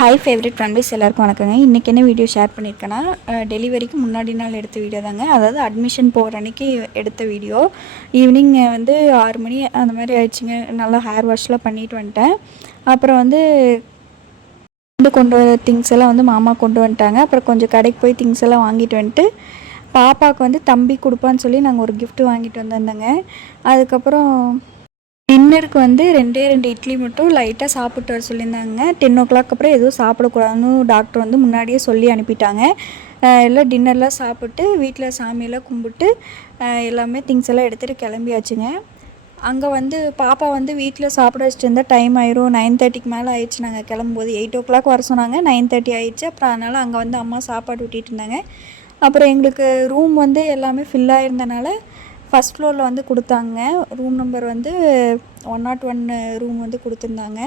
Hi favourite families எல்லாருக்கும் வணக்கங்க. இன்றைக்கி என்ன வீடியோ ஷேர் பண்ணியிருக்கேன்னா, டெலிவரிக்கு முன்னாடி நாள் எடுத்த வீடியோ தாங்க. அதாவது அட்மிஷன் போகிற அன்றைக்கி எடுத்த வீடியோ. ஈவினிங் வந்து 6 மணி அந்த மாதிரி ஆயிடுச்சுங்க. நல்லா ஹேர் வாஷ்லாம் பண்ணிட்டு வந்துட்டேன். அப்புறம் வந்து கொண்டு வர திங்ஸ் எல்லாம் வந்து மாமா கொண்டு வந்துட்டாங்க. அப்புறம் கொஞ்சம் கடைக்கு போய் திங்ஸ் எல்லாம் வாங்கிட்டு வந்துட்டு, பாப்பாவுக்கு வந்து தம்பி கொடுப்பான்னு சொல்லி நாங்கள் ஒரு கிஃப்ட் வாங்கிட்டு வந்திருந்தேங்க. அதுக்கப்புறம் டின்னருக்கு வந்து 2 இட்லி மட்டும் லைட்டாக சாப்பிட்டு வர சொல்லியிருந்தாங்க. 10 அப்புறம் எதுவும் சாப்பிடக்கூடாதுன்னு டாக்டர் வந்து முன்னாடியே சொல்லி அனுப்பிட்டாங்க. எல்லாம் டின்னர்லாம் சாப்பிட்டு வீட்டில் சாமியெல்லாம் கும்பிட்டு எல்லாமே திங்ஸ் எல்லாம் எடுத்துகிட்டு கிளம்பியாச்சுங்க. அங்கே வந்து பாப்பா வந்து வீட்டில் சாப்பிட வச்சுட்டு இருந்தால் டைம் ஆயிரும். 9:30க்கு மேலே ஆயிடுச்சு. நாங்கள் கிளம்பும்போது 8 வர சொன்னாங்க. 9:30 ஆயிடுச்சு. அப்புறம் அதனால் அங்கே வந்து அம்மா சாப்பாடு ஊட்டிகிட்டு இருந்தாங்க. அப்புறம் எங்களுக்கு ரூம் வந்து எல்லாமே ஃபில் ஆகிருந்தனால ஃபஸ்ட் ஃப்ளோரில் வந்து கொடுத்தாங்க. ரூம் நம்பர் வந்து 101 ரூம் வந்து கொடுத்துருந்தாங்க.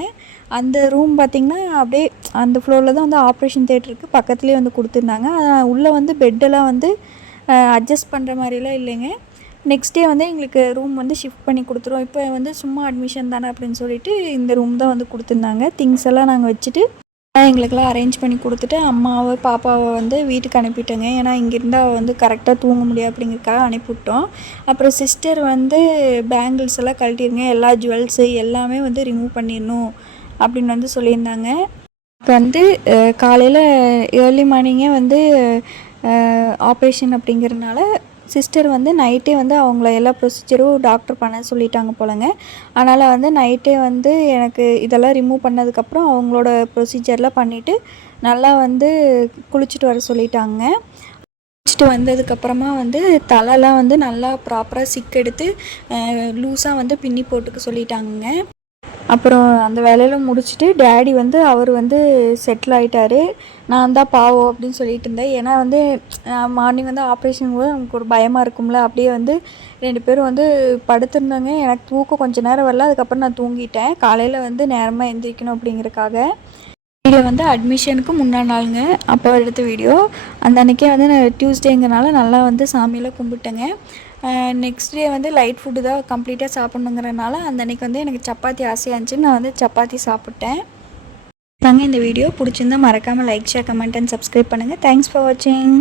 அந்த ரூம் பார்த்திங்கன்னா அப்படியே அந்த ஃப்ளோரில் தான் வந்து ஆப்ரேஷன் தியேட்டருக்கு பக்கத்துலேயே வந்து கொடுத்துருந்தாங்க. உள்ளே வந்து பெட்டெல்லாம் வந்து அட்ஜஸ்ட் பண்ணுற மாதிரிலாம் இல்லைங்க. நெக்ஸ்ட் டே வந்து எங்களுக்கு ரூம் வந்து ஷிஃப்ட் பண்ணி கொடுத்துருவோம். இப்போ வந்து சும்மா அட்மிஷன் தானே அப்படின்னு சொல்லிட்டு இந்த ரூம் தான் வந்து கொடுத்துருந்தாங்க. திங்ஸ் எல்லாம் நாங்கள் வச்சுட்டு எங்களுக்கெல்லாம் அரேஞ்ச் பண்ணி கொடுத்துட்டு அம்மாவை பாப்பாவை வந்து வீட்டுக்கு அனுப்பிட்டேங்க. ஏன்னா இங்கேருந்து அவள் வந்து கரெக்டாக தூங்க முடியாது அப்படிங்கிறதுக்காக அனுப்பிவிட்டோம். அப்புறம் சிஸ்டர் வந்து பேங்கிள்ஸ் எல்லாம் கழட்டிருங்க, எல்லா ஜுவல்ஸு எல்லாமே வந்து ரிமூவ் பண்ணிடணும் அப்படின்னு வந்து சொல்லியிருந்தாங்க. இப்போ வந்து காலையில் ஏர்லி மார்னிங்கே வந்து ஆப்ரேஷன் அப்படிங்கிறதுனால சிஸ்டர் வந்து நைட்டே வந்து அவங்கள எல்லா ப்ரொசீஜரும் டாக்டர் பண்ண சொல்லிட்டாங்க போலங்க. அதனால் வந்து நைட்டே வந்து எனக்கு இதெல்லாம் ரிமூவ் பண்ணதுக்கப்புறம் அவங்களோட ப்ரொசீஜர்லாம் பண்ணிவிட்டு நல்லா வந்து குளிச்சுட்டு வர சொல்லிட்டாங்க. குளிச்சுட்டு வந்ததுக்கப்புறமா வந்து தலைலாம் வந்து நல்லா ப்ராப்பராக சிக்கெடுத்து லூஸாக வந்து பின்னி போட்டுக்க சொல்லிட்டாங்க. அப்புறம் அந்த வேலையெல்லாம் முடிச்சுட்டு டேடி வந்து அவர் வந்து செட்டில் ஆகிட்டார். நான் தான் பாவம் அப்படின்னு சொல்லிட்டு இருந்தேன். ஏன்னா வந்து மார்னிங் வந்து ஆப்ரேஷன் போது நமக்கு ஒரு பயமாக இருக்கும்ல. அப்படியே வந்து 2 பேரும் வந்து படுத்திருந்தாங்க. எனக்கு தூக்கம் கொஞ்சம் நேரம் வரல. அதுக்கப்புறம் நான் தூங்கிட்டேன். காலையில் வந்து நேரமாக எந்திரிக்கணும் அப்படிங்கிறக்காக. வீடியோ வந்து அட்மிஷனுக்கு முன்னாடி நாளுங்க அப்போ எடுத்த வீடியோ. அந்த அன்றைக்கே வந்து நான் டியூஸ்டேங்கிறனால நல்லா வந்து சாமியெல்லாம் கும்பிட்டேங்க. நெக்ஸ்ட் டே வந்து லைட் ஃபுட்டு தான் கம்ப்ளீட்டாக சாப்பிட்ணுங்கிறனால அந்த அன்றைக்கி வந்து எனக்கு சப்பாத்தி ஆசையாக இருந்துச்சு. நான் வந்து சப்பாத்தி சாப்பிட்டேன். தாங்க இந்த வீடியோ பிடிச்சிருந்தா மறக்காமல் like, share, comment and subscribe பண்ணுங்கள். தேங்க்ஸ் ஃபார் வாட்சிங்.